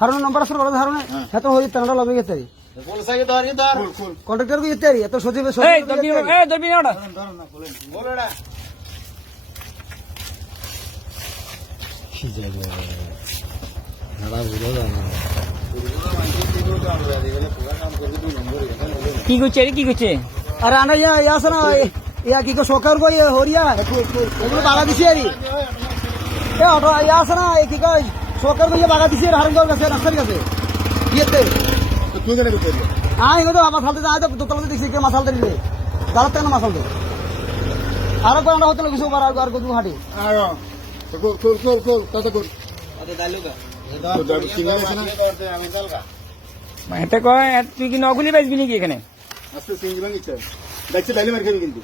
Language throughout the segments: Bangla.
হারুনের নাম্বার আছে হারুনে হ্যাঁ তো হয়ে তেনাটা লবে গেছে কন্ট্রাক্টর কে যেতে এত সচিব কি করছে কি করছে? আরে আনা ইয়া আছে না ইয়া কি সরকার কই হরিয়া এগুলো বাগা দিছি আরি এ অটো ইয়া আছে না কি কই সরকার কই বাগা দিছি হারুনগর কাছে রাস্তার কাছে ইয়েতে তুই কেন করতে এগুলো তো আমার ফালতে যায় তো দোতলাতে দেখছি কে মাসাল দিলে দাঁড়াতে না মাসাল দে আর কোন আমরা হতে কিছু বার আর কত হাঁটি আয় কল কল কল কল কত কর এটা কয় তুই কি নগুলি বেচবি নাকি এখানে? আজকে সিঙ্গিলা নিচ্ছে দেখছে ডাইলে মার খাবি কিন্তু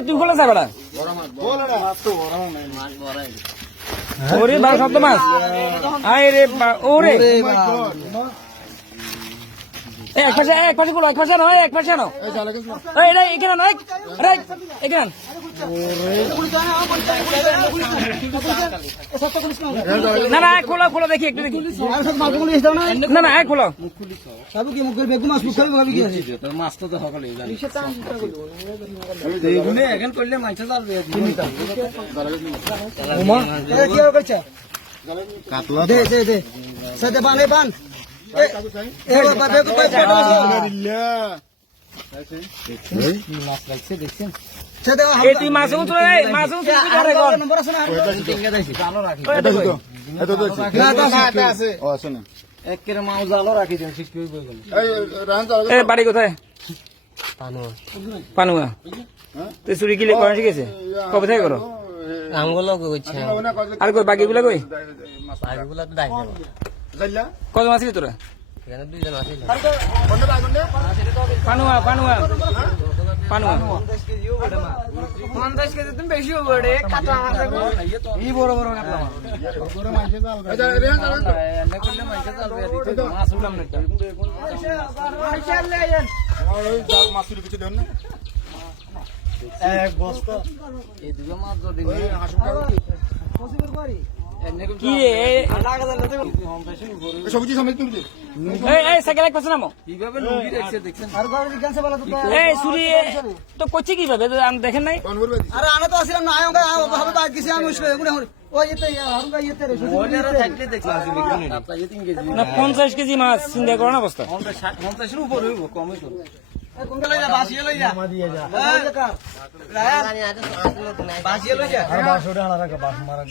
তুই খোলা যাবে ওরে বার শব্দ মাছ আয় রে ওরে এক পাশে গুলো এক পাশে নয় এক পাশে নয় এখানে নয় এখানে না না খোলা খোলা দেখি একটু দেখি না না খোলা সাবু কি মুখের বেগু মাছ মুখে ভাবি কি আছে মাছ তো সকালে এখন করলে মাছ ওমা কি করছে কাতলা দে দে দে সাথে বান এ বান এ বাবা বেগু পাই দেখছেন তুই মাছ নম্বর আছে না জালো রাখি একের মাছ জালো রাখি দেন বাড়ি কোথায়? পানুয়া তুই চুরি কিলে করা শিখেছে কবে থেকে করো? আমগুলো কইছে আর কই বাকিগুলা কই? বাকিগুলো তো দাই কত মাছ ছিল তোরা? এখানে দুইজন আছে পানুয়া পানুয়া পানুয়া 50 কেজি তুমি বেশি হবে কাটা মাছ এই বড় বড় কাটা মাছ বড় মাছ জাল আচ্ছা রেন জাল এনে করলে মাছ জাল দিতে মাছ উলাম না মাছ চুরি কিছু দেন না এক বস্তা এই দুটো মাছ যদি হাসুন পসিবল করি কি রে সবজি সামনে তুলছে এই সাইকেল এক পাশে নামো কিভাবে লুঙ্গি রাখছে দেখছেন আর ঘরে জিজ্ঞাসা বলা তো এই সুরি তো করছে কিভাবে আমি দেখেন নাই? আরে আনা তো আসিলাম না আয়ঙ্গা ভাবে বাদ গেছি আমি ওই এতে হারুঙ্গা ইয়েতে রে ওইটারে থাকলে দেখলাম না 50 কেজি মাছ চিন্তা করো না অবস্থা 50 এর উপর হইব কমই তো কোনটা লইয়া বাসিয়ে লইয়া মামা দিয়ে যা রায়া বাসিয়ে লইয়া আর বাস ওটা আনা রাখা বাস মারা